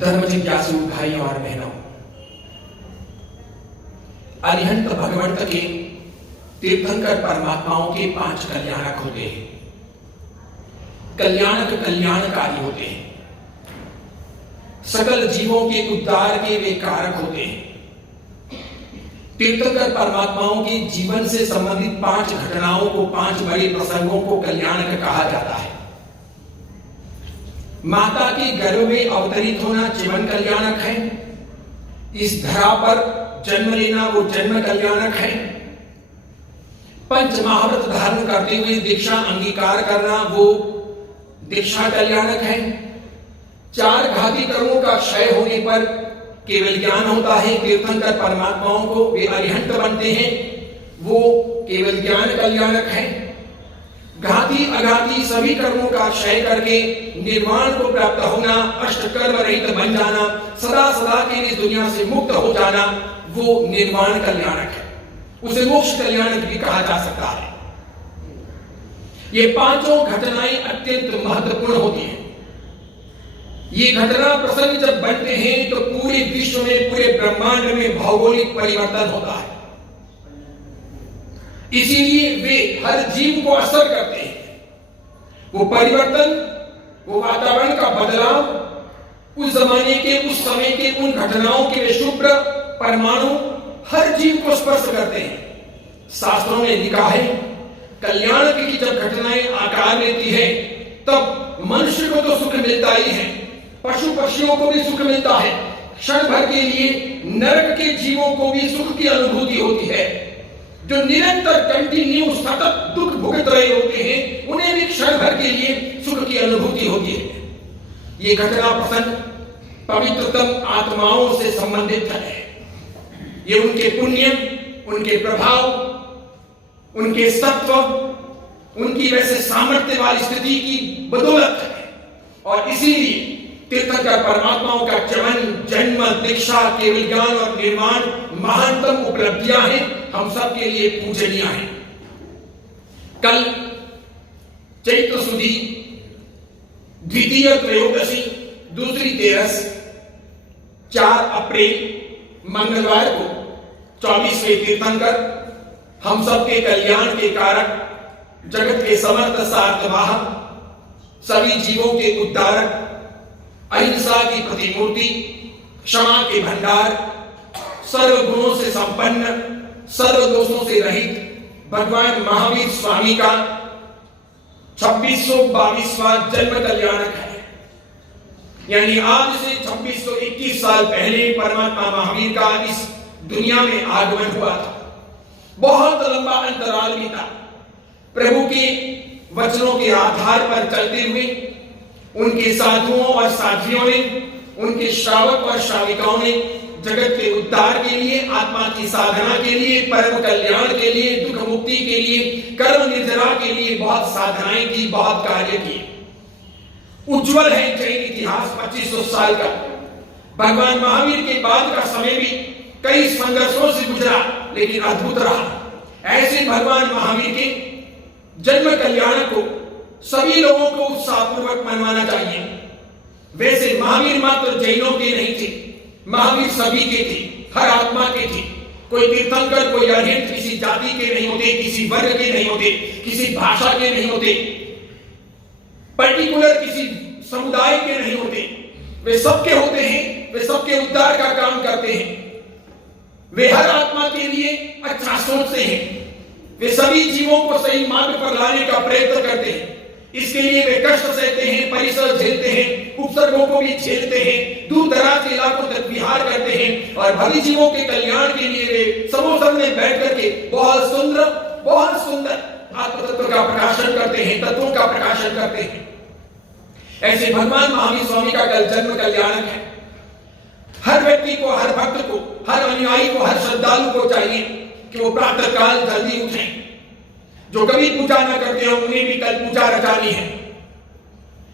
धर्म जिज्ञासु भाइयों और बहनों, अरिहंत भगवंत के तीर्थंकर परमात्माओं के 5 कल्याणक होते हैं। कल्याणक कल्याणकारी होते हैं, सकल जीवों के उद्धार के वे कारक होते हैं। तीर्थंकर परमात्माओं के जीवन से संबंधित 5 घटनाओं को, 5 बड़े प्रसंगों को कल्याणक कहा जाता है। माता के गर्भ में अवतरित होना जीवन कल्याणक है। इस धरा पर जन्म लेना वो जन्म कल्याणक है। पंच महाव्रत धारण करते हुए दीक्षा अंगीकार करना वो दीक्षा कल्याणक है। 4 घाती कर्मों का क्षय होने पर केवल ज्ञान होता है। तीर्थंकर परमात्माओं को वे अरिहंत बनते हैं, वो केवल ज्ञान कल्याणक है। घाती अघाती सभी कर्मों का क्षय करके निर्वाण को प्राप्त होना, अष्ट कर्म रहित बन जाना, सदा सदा के लिए दुनिया से मुक्त हो जाना, वो निर्वाण कल्याणक है। उसे मोक्ष कल्याणक भी कहा जा सकता है। ये 5 घटनाएं अत्यंत महत्वपूर्ण होती हैं। ये घटना प्रसंग जब बनते हैं तो पूरे विश्व में, पूरे ब्रह्मांड में भौगोलिक परिवर्तन होता है। इसीलिए वे हर जीव को असर करते हैं। वो परिवर्तन, वो वातावरण का बदलाव, उस जमाने के, उस समय के उन घटनाओं के वे शुभ्र परमाणु हर जीव को स्पर्श करते हैं। शास्त्रों में लिखा है, कल्याण की जब घटनाएं आकार लेती है तब मनुष्य को तो सुख मिलता ही है, पशु पक्षियों को भी सुख मिलता है। क्षण भर के लिए नरक के जीवों को भी सुख की अनुभूति होती है। जो निरंतर कंटिन्यू सतत दुख भुगत रहे होते हैं, उन्हें भी क्षण भर के लिए सुख की अनुभूति होती है। ये घटना प्रसंग पवित्रतम आत्माओं से संबंधित है। ये उनके पुण्य, उनके प्रभाव, उनके सत्व, उनकी वैसे सामर्थ्य वाली स्थिति की बदौलत है। और इसीलिए तीर्थंकर परमात्माओं का जन्म, दीक्षा, केवल ज्ञान और निर्वाण महानतम उपलब्धियां हैं, हम सब के लिए पूजनीय हैं। कल चैत्र सुदी द्वितीय त्रयोदशी, दूसरी तेरस, 4 अप्रैल मंगलवार को 24वें तीर्थंकर, हम सबके कल्याण के कारक, जगत के समर्थ सार्थवाह, सभी जीवों के उद्धारक, अहिंसा की प्रतिमूर्ति, क्षमा के भंडार, सर्व गुणों से संपन्न, सर्व दोषों से रहित भगवान महावीर स्वामी का 2622वां जन्म कल्याणक है। यानी आज से 2621 साल पहले परमात्मा महावीर का इस दुनिया में आगमन हुआ था। बहुत लंबा अंतराल बीता। प्रभु के वचनों के आधार पर चलते हुए उनके साधुओं और साधियों ने, उनके श्रावक और श्राविकाओं ने जगत के उद्धार के लिए, आत्मा की साधना के लिए, परम कल्याण के लिए, दुख मुक्ति के लिए, कर्म निर्जरा के लिए बहुत साधनाएं की, बहुत कार्य किए। उज्जवल है जैन इतिहास 2500 साल का। भगवान महावीर के बाद का समय भी कई संघर्षों से गुजरा, लेकिन अद्भुत रहा। ऐसे भगवान महावीर के जन्म कल्याण को सभी लोगों को उत्साहपूर्वक मनवाना चाहिए। वैसे महावीर मात्र जैनों के नहीं थे, महावीर सभी के थे, हर आत्मा के थे। कोई तीर्थंकर, कोई अरिहंत किसी जाति के नहीं होते, किसी वर्ग के नहीं होते, किसी भाषा के नहीं होते, पर्टिकुलर किसी समुदाय के नहीं होते। वे सबके होते हैं, वे सबके उद्धार का काम करते हैं। वे हर आत्मा के लिए अच्छा सोचते हैं। वे सभी जीवों को सही मार्ग पर लाने का प्रयत्न करते हैं। इसके लिए वे कष्ट सहते हैं, परिश्रम झेलते हैं, उपसर्गों को भी झेलते हैं, दूर दराज के इलाकों तक विहार करते हैं और भली जीवों के कल्याण के लिए वे समोसन में बैठ करके बहुत सुंदर आत्म तत्व का प्रकाशन करते हैं, तत्वों का प्रकाशन करते हैं। ऐसे भगवान महावीर स्वामी का कल जन्म कल्याणक है। हर व्यक्ति को, हर भक्त को, हर अनुयायी को, हर श्रद्धालु को चाहिए कि वो प्रातः काल जल्दी उठें। जो कभी पूजा न करते हो उन्हें भी कल पूजा रचानी है।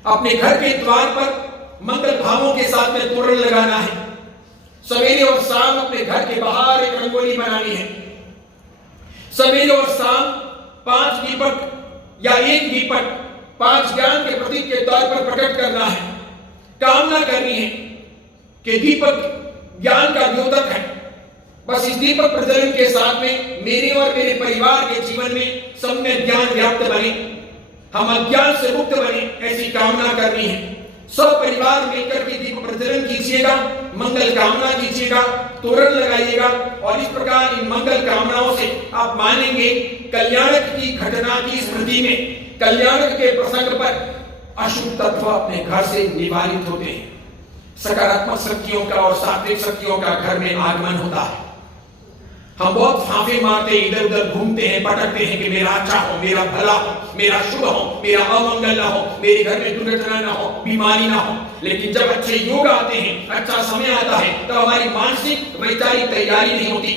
अपने घर के द्वार पर मंगल भावों के साथ में तोरण लगाना है। सवेरे और शाम अपने घर के बाहर एक रंगोली बनानी है। सवेरे और शाम 5 दीपक या 1 दीपक 5 ज्ञान के प्रतीक के तौर पर प्रकट करना है। कामना करनी है कि दीपक ज्ञान का द्योतक है। बस इस दीपक प्रज्वलन के साथ में मेरे और मेरे परिवार के जीवन में सब में ज्ञान व्याप्त बने, हम अज्ञान से मुक्त बने, ऐसी कामना करनी है। सब परिवार मिलकर के दीप प्रज्वलन कीजिएगा, मंगल कामना कीजिएगा, तोरण लगाइएगा और इस प्रकार इन मंगल कामनाओं से आप मानेंगे कल्याणक की घटना की स्मृति में, कल्याणक के प्रसंग पर अशुभ तत्व अपने घर से निवारित होते हैं, सकारात्मक शक्तियों का और सात्विक शक्तियों का घर में आगमन होता है। हम बहुत फांफे मारते इधर उधर घूमते हैं, भटकते हैं कि मेरा अच्छा हो, मेरा भला हो, मेरा शुभ हो, मेरा अमंगल ना हो, मेरे घर में दुर्घटना ना हो, बीमारी ना हो। लेकिन जब अच्छे योग आते हैं, अच्छा समय आता है, तो हमारी मानसिक वैचारिक तैयारी नहीं होती।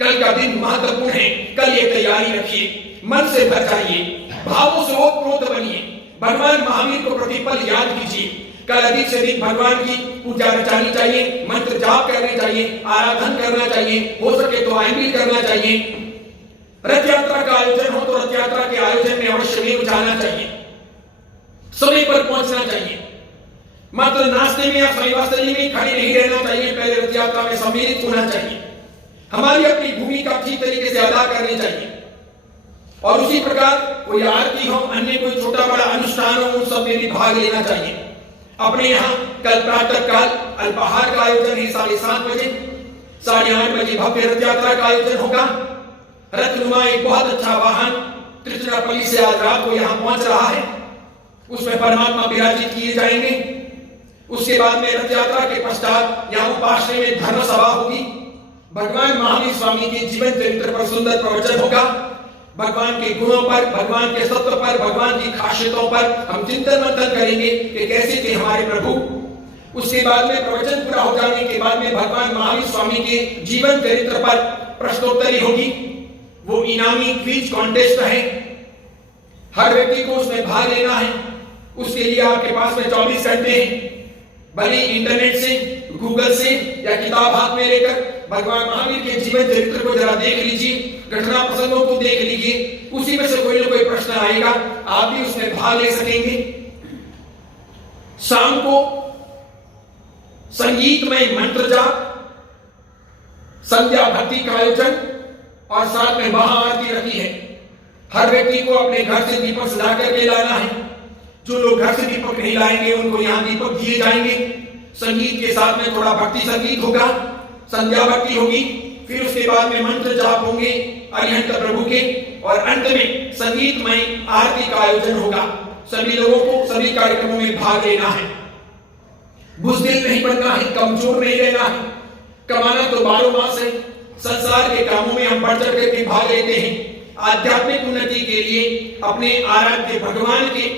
कल का दिन महत्वपूर्ण है, कल ये तैयारी रखिए, मन से भर जाइए, भावों से ओतप्रोत बनिए, भगवान महावीर को प्रतिपल याद कीजिए। कल अधिक से अधिक भगवान की पूजा रचानी चाहिए, मंत्र जाप करने चाहिए, आराधन करना चाहिए, हो सके तो आयन करना चाहिए। रथ यात्रा का आयोजन हो तो रथ यात्रा के आयोजन में अवश्य में जाना चाहिए, समय पर पहुंचना चाहिए। मात्र नाश्ते में या शैवास्तरी में खड़े नहीं रहना चाहिए, पहले रथ यात्रा में सम्मिलित होना चाहिए, हमारी अपनी भूमिका ठीक तरीके से अदा करनी चाहिए। और उसी प्रकार कोई आरती हो, अन्य कोई छोटा बड़ा अनुष्ठान हो, उन सब में भी भाग लेना चाहिए। अपने यहाँ कल प्रातः काल अल्पाहार का आयोजन है 7:30 बजे, 8:30 बजे भव्य रथ यात्रा का आयोजन होगा। रथनुमा एक बहुत अच्छा वाहन त्रिचुरापल्ली से आज रात को यहाँ पहुंच रहा है, उसमें परमात्मा विराजित किए जाएंगे। उसके बाद में रथ यात्रा के पश्चात यहाँ उपासने में धर्म सभा होगी, भगवान महावीर स्वामी के जीवन चरित्र पर सुंदर प्रवचन होगा। भगवान के गुणों पर, भगवान के सत्व पर, भगवान की खासियतों पर हम चिंतन मंथन करेंगे कि कैसे थे हमारे प्रभु। उसके बाद में प्रवचन पूरा हो जाने के बाद में भगवान महावीर स्वामी के जीवन चरित्र पर प्रश्नोत्तरी होगी। वो इनामी क्विज कॉन्टेस्ट है, हर व्यक्ति को उसमें भाग लेना है। उसके लिए आपके पास में 24 घंटे हैं, भले इंटरनेट से, गूगल से या किताब हाथ में लेकर भगवान महावीर के जीवन चरित्र को जरा देख लीजिए, घटना प्रसंगों को देख लीजिए, उसी में से कोई ना कोई प्रश्न आएगा, आप भी उसमें भाग ले सकेंगे। शाम को संगीतमय मंत्र जाप, संध्या भक्ति का आयोजन और साथ में महाआरती रखी है। हर व्यक्ति को अपने घर से दीपक सजा करके लाना है। जो लोग घर से दीपक नहीं लाएंगे उनको यहाँ दीपक दिए जाएंगे। संगीत के साथ में थोड़ा भक्ति संगीत होगा, संध्या भक्ति होगी, फिर उसके बाद में मंत्र जाप होंगे अरिहंत प्रभु के, और अंत में संगीतमय आरती का आयोजन होगा। सभी लोगों को सभी कार्यक्रमों में भाग लेना है, बुज़दिल नहीं बनना है, कमजोर नहीं रहना है। कमाना तो 12 मास है, संसार के कामों में हम बढ़ चढ़ करके भाग लेते हैं। आध्यात्मिक उन्नति के लिए अपने आराध्य भगवान के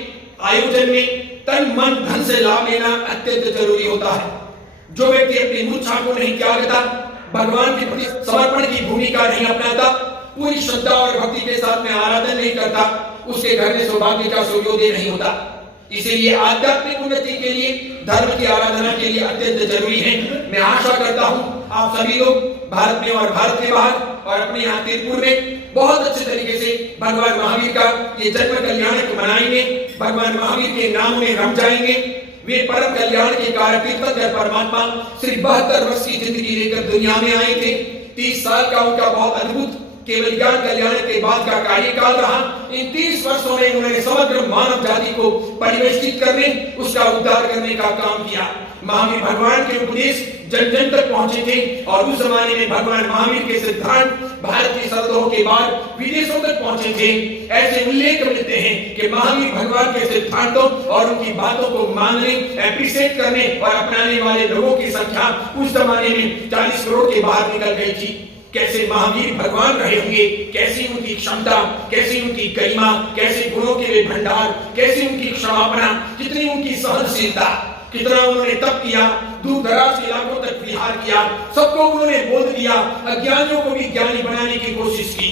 आयोजन में तन मन धन से लाभ लेना अत्यंत जरूरी होता है। जो व्यक्ति अपनी मूर्छा को नहीं त्यागता, भगवान के प्रति समर्पण की भूमिका नहीं अपनाता, पूरी श्रद्धा और भक्ति के साथ में आराधन नहीं करता, उसके घर में सौभाग्य का सूर्योदय नहीं होता। इसीलिए आध्यात्मिक उन्नति के लिए, धर्म की आराधना के लिए अत्यंत जरूरी है। मैं आशा करता हूँ आप सभी लोग भारत में और भारत के बाहर और अपने यहाँ तीरपुर में बहुत अच्छे तरीके से भगवान महावीर का ये जन्म कल्याण मनाएंगे, भगवान महावीर के नाम में रम जाएंगे। वे परम कल्याण के कारक तीर्थंकर परमात्मा सिर्फ 72 वर्ष की जिंदगी लेकर दुनिया में आए थे। 30 साल का उनका बहुत अद्भुत केवल ज्ञान कल्याण के बाद का कार्यकाल रहा। इन 30 वर्षों में उन्होंने समग्र मानव जाति को परिवेष्टित करने, उसका उद्धार करने का काम किया। महावीर भगवान के उपदेश जन जन तक पहुंचे थे और उस जमाने में भगवान महावीर के सिद्धांत भारत की सरहदों के बाद विदेशों तक पहुंचे थे। ऐसे उल्लेख मिलते हैं कि महावीर भगवान के सिद्धांतों और उनकी बातों को मानने, एप्रिशिएट करने और अपनाने वाले लोगों की संख्या उस जमाने में 40 करोड़ के बाहर निकल गई थी। कैसे महावीर भगवान रहे होंगे, कैसी उनकी क्षमता, कैसी उनकी गरिमा, कैसे गुणों के वे भंडार, कैसी उनकी क्षमापना, कितनी उनकी सहनशीलता, कितना उन्होंने तप किया, दूर दराज के इलाकों तक विहार किया, सबको उन्होंने बोध दिया, अज्ञानियों को भी ज्ञानी बनाने की कोशिश की।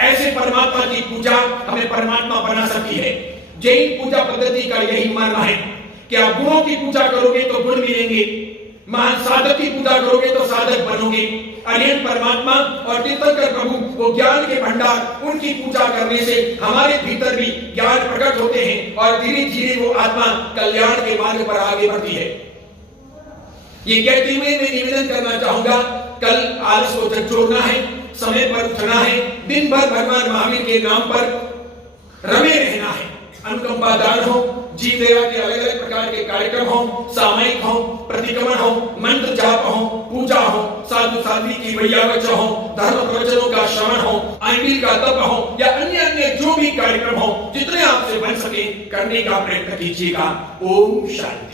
ऐसे परमात्मा की पूजा हमें परमात्मा बना सकती है। जैन पूजा पद्धति का यही मानना है कि आप गुणों की पूजा करोगे तो गुण मिलेंगे, महान साधक की पूजा करोगे तो साधक बनोगे। अनंत परमात्मा और तीर्थंकर प्रभु वो ज्ञान के भंडार, उनकी पूजा करने से हमारे भीतर भी ज्ञान प्रकट होते हैं और धीरे धीरे वो आत्मा कल्याण के मार्ग पर आगे बढ़ती है। ये कहते हुए मैं निवेदन करना चाहूंगा, कल आलस को झकझोरना है, समय पर उठना है, दिन भर भगवान महावीर के नाम पर रमे रहना है। अनुकंपा दान हो, जीव दया के अलग अलग प्रकार के कार्यक्रम हो, सामयिक हो, प्रतिक्रमण हो, मंत्र जाप हो, पूजा हो, साधु साध्वी की बढ़िया वचन हो, धर्म प्रवचनों का श्रवण हो, आंबिल का तप हो या अन्य अन्य जो भी कार्यक्रम हो, जितने आपसे बन सके करने का प्रयत्न कीजिएगा। ओम शांति।